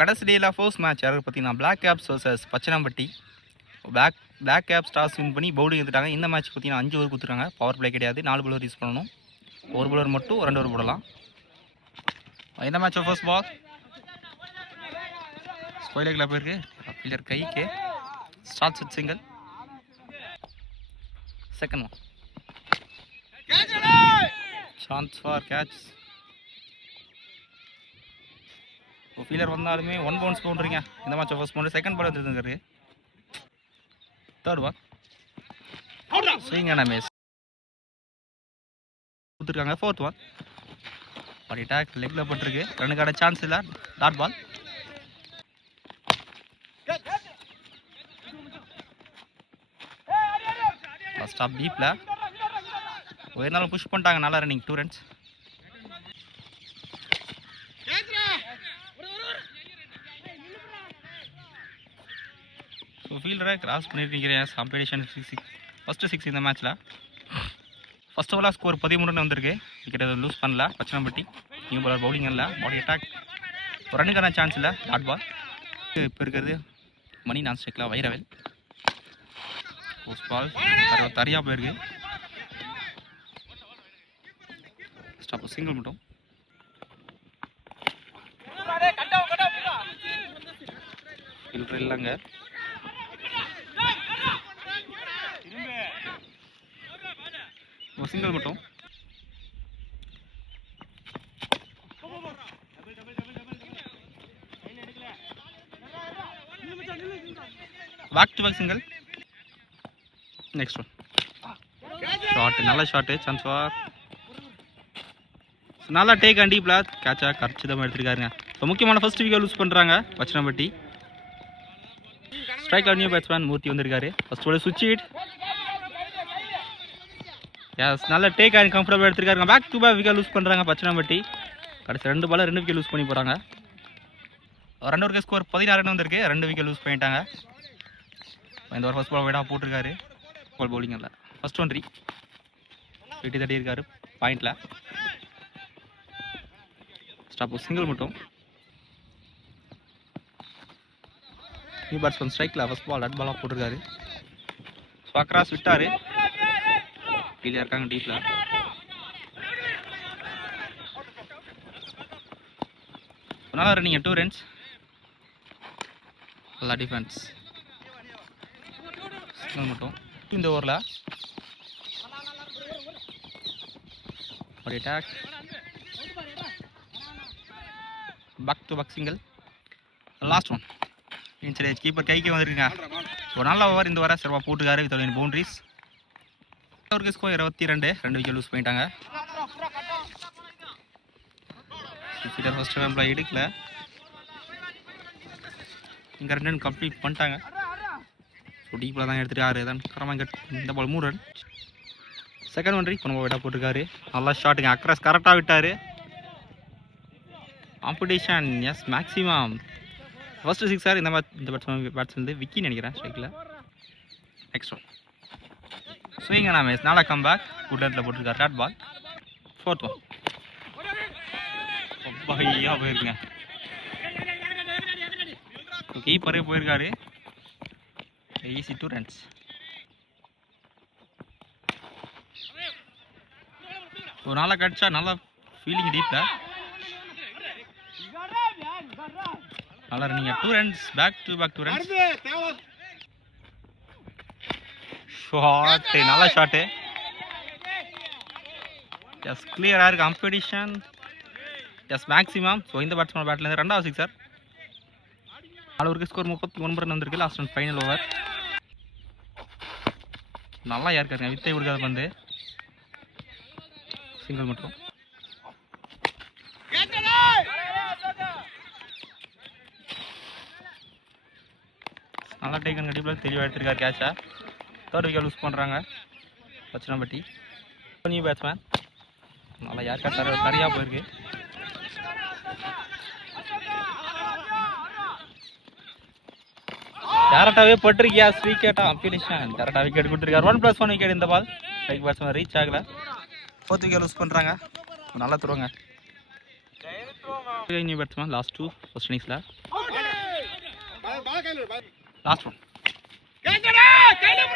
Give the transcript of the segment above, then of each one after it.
கடைசி டேயில் first match யாருக்கு பார்த்தீங்கன்னா Black Caps versus Pachanampatti. Black Caps toss win பண்ணி பவுலிங் எடுத்துட்டாங்க. இந்த மேட்ச் பார்த்தீங்கன்னா 5 ஓவர் கொடுத்துருக்காங்க. பவர் பிளே கிடையாது, 4 பவுலர் யூஸ் பண்ணணும். ஒரு பவுலர் மட்டும் 2 ஓவர் போடலாம். இந்த மேட்ச் ஃபர்ஸ்ட் பால் ஸ்கொயர் போயிருக்கு. பிளேயர் கைக்கு start with single. Second one chance for catch. Fielder வந்தாலுமே 1 பவுன்ஸ் பவுண்டரிங்க. இந்த match first boundary. Second ball வந்துருக்காரு. Third ball swing and miss கொடுத்துருக்காங்க. ஃபோர்த் பால் பாடி டாக் லெக்ல போட்டிருக்கு. ரன்னுக்கான சான்ஸ் இல்லை. Dot ball. ஸ்டாப் டீப்ல ஒரு நாள் புஷ் பண்ணிட்டாங்க. நல்லா ரன்னிங் 2 ரன்ஸ். ஸோ ஃபீல்டரை கிராஸ் பண்ணியிருக்கிறேன். காம்படிஷன் ஃபஸ்ட்டு 6 இந்த மேட்ச்சில். ஃபஸ்ட் ஓவராக ஸ்கோர் 13 ரன் வந்திருக்கு. விக்கெட்டை லூஸ் பண்ணல பச்சனம்பட்டி. நியூ பாலர் பவுலிங் இல்லை. பாடி அட்டாக் ஒரு ரன்னுக்கான சான்ஸ் இல்லை. டாட் பால். இப்போ இருக்கிறது மணி நான் ஸ்ட்ரைக்கில் வைரவேல். போஸ்ட் பால் தரியாக போயிருக்கு. ஸ்டாப் சிங்கிள் மட்டும். ஃபில்டர் இல்லைங்க. சிங்கிள் மட்டும். Back to back single. Next one short. நல்ல ஷார்ட்டு. சான்ஸ் ஃபார் நல்லா டேக் அண்ட் டீப்ல கேட்சா கச்சிதமாக எடுத்துருக்காருங்க. இப்போ முக்கியமான ஃபர்ஸ்ட் விக்கெட் லூஸ் பண்ணுறாங்க Pachanampatti. Strike out new batsman Murthy வந்திருக்காரு. ஃபர்ஸ்ட் ஒரு சுவிட்ச் ஹிட். எஸ் நல்ல டேக் அண்ட் கம்ஃபர்டபுளாக எடுத்துருக்காருங்க. Back to back wicket loose பண்ணுறாங்க பச்சனம்பட்டி. கடைசி 2 பால் 2 விக்கெட் லூஸ் பண்ணி போகிறாங்க. 2 ஓவருக்கு ஸ்கோர் 16 ரன் வந்திருக்கு. 2 விக்கெட் லூஸ் பண்ணிட்டாங்க. இந்த ஒரு ஃபர்ஸ்ட் பால் வைடாக போட்டிருக்காரு. பால் பவுலிங் இல்லை. ஃபர்ஸ்ட் ஒன்ட்ரி 30 இருக்காரு பாயிண்டில். ஸ்டாப் சிங்கிள் மட்டும். நியூ பேட்ஸ்மேன் ஸ்ட்ரைக்கில் ஃபர்ஸ்ட் பால் ரெட் பாலாக போட்டிருக்காரு. ஸ்வாக்ராஸ் விட்டார். கீழே இருக்காங்க டீப்பில். நல்லா ரன்னிங் 2 ரன்ஸ். நல்லா டிஃபென்ஸ். சிங்கிள் மட்டும் இந்த ஓவரில். ஒரு attack back to back single. Last one inside keeper கைக்கு வந்துருக்குங்க. ஒரு நல்ல ஓவர் இந்த ஓவரை சிறப்பாக போட்டுக்காரு. With boundaries. அவருக்கு ஸ்கோர் 22. 2 விக்கெட் லூஸ் பண்ணிட்டாங்க. ஃபர்ஸ்ட் ரன்ல எடுக்கல. இங்கே 2 ரன் கம்ப்ளீட் பண்ணிட்டாங்க. ஸோ டீப்பில் தான் எடுத்துகிட்டு 6 தான் கரமாக இந்த பால் 3 ரன். செகண்ட் ஒன்ட்ரி இப்போ நம்ம விட போட்டிருக்காரு. நல்லா ஷாட்டுங்க. அக்ராஸ் கரெக்டாக விட்டார். Competition yes maximum. First 6 sir. இந்த பேட்ஸ்மேன் வந்து விக்கி நினைக்கிறேன் ஸ்ட்ரைக்கில். Next one swing and miss. நாளா கம் பேக் குட் லென்த்தில் போட்டிருக்காரு. Dot ball. ஃபோர்த் ஒன் பையாக போயிருக்குங்க. கீப்பரே போயிருக்காரு. Easy 2 runs. ஒரு நாளாக கடிச்சா நல்லா ஃபீலிங் டீப்பில். நல்லா running 2 runs. Back to back 2 runs. Short. நல்ல ஷார்ட்டு. எஸ் கிளியராக இருக்குது. Competition yes maximum. ஸோ இந்த பேட்ஸ்மேன் பேட்லேருந்து 2வது 6 சார். 4 ஓவருக்கு ஸ்கோர் 39 ரன் வந்திருக்கு. Last one final over. நல்லா யாருக்காருங்க வித்தை கொடுக்காத பந்து. சிங்கிள் மட்டும். நல்லா டேக்கன் கண்டிப்பாக தெளிவாக எடுத்திருக்காரு கேட்சா. 3rd விக்கெட் லூஸ் பண்ணுறாங்க பச்சனம்பட்டி. நியூ பேட்ஸ்மேன் நல்லா யாருக்கா சரியாக போயிருக்கு. டேரக்டாகவே பட்டிருக்கியா விக்கெட்டா ஃபினிஷன். டேரக்டாக விக்கெட் கொடுத்துருக்காரு. 1+1 விக்கெட். இந்த பால் ஸ்ட்ரைக் பேட்ஸ்மேன் ரீச் ஆகலை. 4th விக்கெட் லூஸ் பண்ணுறாங்க. நல்லா தருவாங்க. நியூ பேட்ஸ்மேன் லாஸ்ட் 2 ஃபர்ஸ்ட் இன்னிங்ஸில். Last one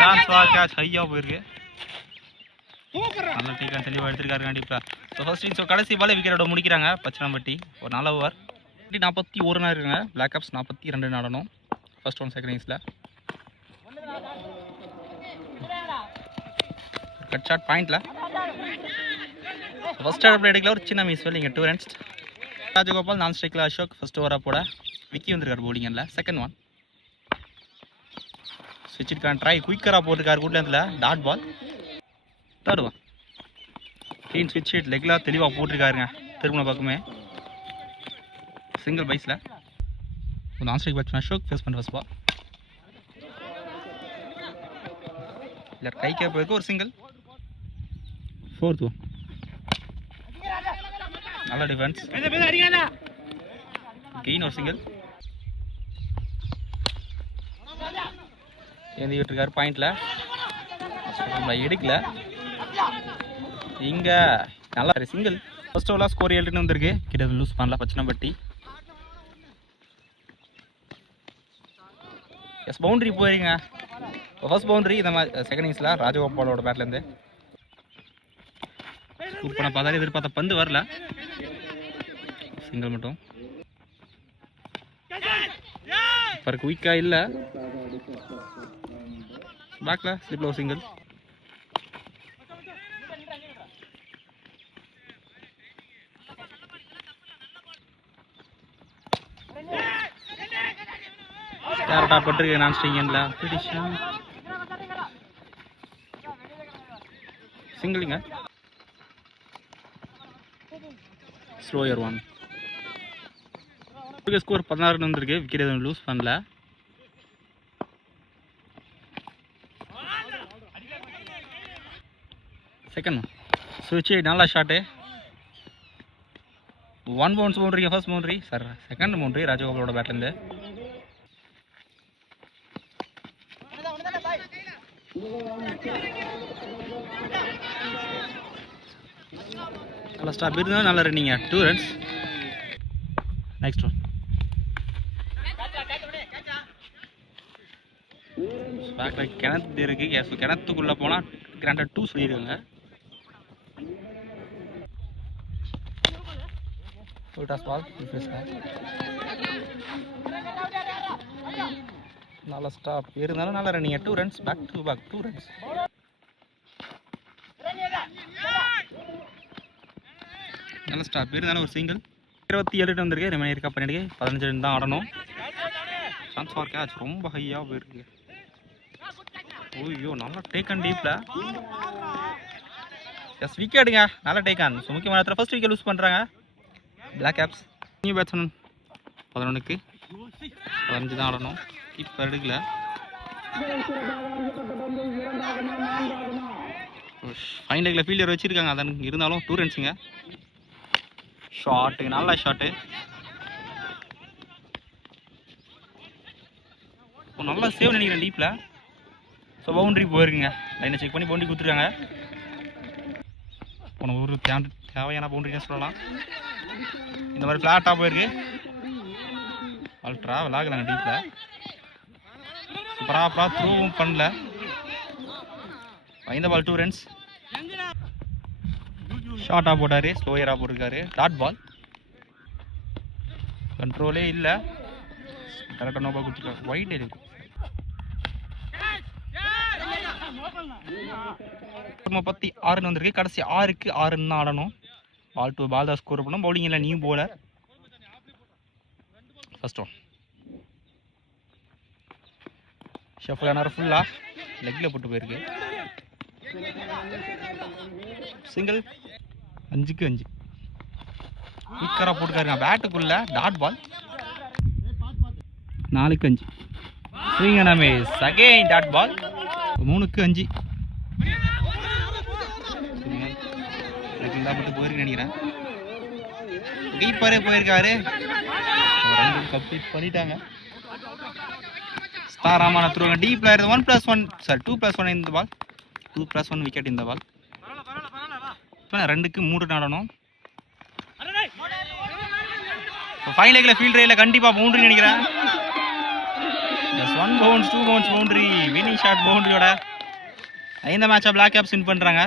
chance for catch ஹையா போயிருக்கு. நல்ல டீக்கான் தெளிவாக எடுத்திருக்காரு கண்டிப்பாக. ஸோ ஃபர்ஸ்ட் கடைசி பால் விக்கெட்டோட முடிக்கிறாங்க பச்சனம்பட்டி. ஒரு 4 ஓவர் 41 இருக்குங்க. பிளாக் கேப்ஸ் 42 ஆடணும் ஃபர்ஸ்ட் ஒன் செகண்ட் இன்னிங்ஸில். கட் ஷாட் பாயிண்ட்ல ஃபர்ஸ்ட் ஆர்டர் எடுக்கல ஒரு சின்ன மிஸ் இங்கே 2 ரன்ஸ். ராஜகோபால் நான் ஸ்ட்ரைக்கில் அசோக் ஃபர்ஸ்ட் ஓவராக போட விக்கி வந்திருக்காரு போலிங்கில். செகண்ட் ஒன் ஸ்விட்ச் இருக்கான் ட்ரை குயிக்கராக போட்டிருக்காரு கூட்லேருந்துல dot ball. Third one clean ஸ்விட்ச் ஹிட் லெக்லாம் தெளிவாக போட்டிருக்காருங்க திருமண பக்கமே சிங்கிள் பைஸில். Non strike batsman Ashok face பண்ணுற ஃபர்ஸ்ட் பால் இல்லை கைக்கே போயிருக்கு ஒரு சிங்கிள். ஃபோர்த் ஒன் நல்ல டிஃபென்ஸ் கெயின் ஒரு சிங்கிள் ஏந்திக்கிட்டு இருக்காரு பாயிண்ட்ல எடுக்கல இங்க நல்லா சிங்கிள். ஃபர்ஸ்ட் ஓவரில் ஸ்கோர் 7 வந்திருக்கு. கிட்ட லூஸ் பண்ணல பச்சனம்பட்டி. எஸ் பவுண்டரி போயிருங்க. ஃபர்ஸ்ட் பவுண்டரி இந்த மாதிரி செகண்ட் இன்னிங்ஸில் ராஜகோபாலோட பேட்லேருந்து ஸ்கூப் பண்ண பார்த்தாலும் எதிர்பார்த்த பந்து வரல. சிங்கிள் மட்டும் இப்போ குயிக்காக இல்லை பேக்கில் ஸ்லிப்பில் ஒரு சிங்கிள். டேரக்டாக பட்டிருக்கு நான் ஸ்ட்ரிங்கில் சிங்கிளுங்க. ஸ்லோயர் ஒன் ஸ்கோர் 16 வந்திருக்கு. விக்கெட் எதுவும் லூஸ் பண்ணல. செகண்ட் ஒன் ஸ்விட்ச் நல்லா ஷாட்டு 1 பவுன்ஸ் பவுண்டரிங்க. First boundary sir second boundary ராஜகோபாலோட பேட்லேருந்து. நல்லா ஸ்டாப் இருந்தாலும் நல்லா ரன்னிங்க 2 ரன்ஸ். நெக்ஸ்ட் ஒன் பேக்கில் கிணத்து இருக்குது. கிணத்துக்குள்ளே போனால் கிராண்டட் 2 சொல்லியிருக்காங்க. நல்ல ஸ்டாப் இருந்தாலும் நல்லா ரன்னிங்க 2 runs. Back to back 2 runs. நல்ல ஸ்டாப் இருந்தாலும் ஒரு சிங்கிள். 27 வந்திருக்கு. ரிமைன் இருக்கா பண்ணிட்டு 15 ரன் தான் ஆடணும். சான்ஸ் ஃபார் கேட்ச் ரொம்ப ஹையாக போயிருக்கு. ஓய்யோ நல்லா டேக் அண்ட் டீப்பில் எஸ் விக்கெட்டுங்க. நல்லா டேக் ஆன். ஸோ முக்கியமான இடத்துல ஃபர்ஸ்ட் விக்கெட் லூஸ் பண்ணுறாங்க பிளாக் கேப்ஸ். நியூ பேட்ஸ்மேன் 11க்கு 15 தான் ஆடணும். இப்போ எடுக்கல. ஃபைன் லெக்கில் ஃபீல்டர் வச்சுருக்காங்க. அதன் இருந்தாலும் 2 ரன்ஸுங்க. ஷார்ட்டு நல்ல ஷார்ட்டு. நல்லா சேவ் நினைக்கிறேன் டீப்பில். So boundary போயிருக்குங்க. லைனை செக் பண்ணி பவுண்ட்ரி கொடுத்துருக்காங்க. போன ஒரு தேவையான பவுண்ட்ரின்னு சொல்லலாம். இந்த மாதிரி ஃப்ளாட்டாக போயிருக்கு. அல்ட்ரா விளாகலாங்க டீப்பில். ப்ராப்பராக த்ரூவும் பண்ணல. இந்த பால் 2 ரன்ஸ். ஷார்ட்டாக போட்டார். ஸ்லோயராக போட்டிருக்காரு. டாட் பால் கண்ட்ரோலே இல்லை. கரெக்டாக நோபால் கொடுத்துருக்காரு. ஒயிட் இருக்கு. 36 வந்திருக்கு. கடைசி 6க்கு 6 தான் ஆடணும். பால் 2 பால் தான் ஸ்கோர் பண்ணணும். பவுலிங் இல்லை new bowler. First one shuffle ஆனார். ஃபுல்லாக லெக்கில் போட்டு போயிருக்கு. சிங்கிள் 5க்கு 5 குயிக்கராக போட்டுக்காருங்க. பேட்டுக்குள்ள டாட் பால் 4க்கு 5 ஸ்ரீங்கனமே செகண்ட் டாட் பால் 3க்கு 5 மட்டும் போயிருக்கு நினைக்கிறேன். கீப்பரே போயிருக்காரு. கம்ப்ளீட் பண்ணிட்டாங்க. ஸ்தாரமான த்ரோங்க டீப்ல இருந்து 1+1 சார் 2+1 இந்த பால் 2+1 விக்கெட் இந்த பால். 2க்கு 3 நடணும். ஃபைன் லெக்ல ஃபீல்ட் ரேல கண்டிப்பா பவுண்டரி நினைக்கிறேன். Yes 1 bounce 2 bounce boundary winning shot பவுண்டரியோட இந்த மேட்சை பிளாக் கேப்ஸ் வின் பண்ணுறாங்க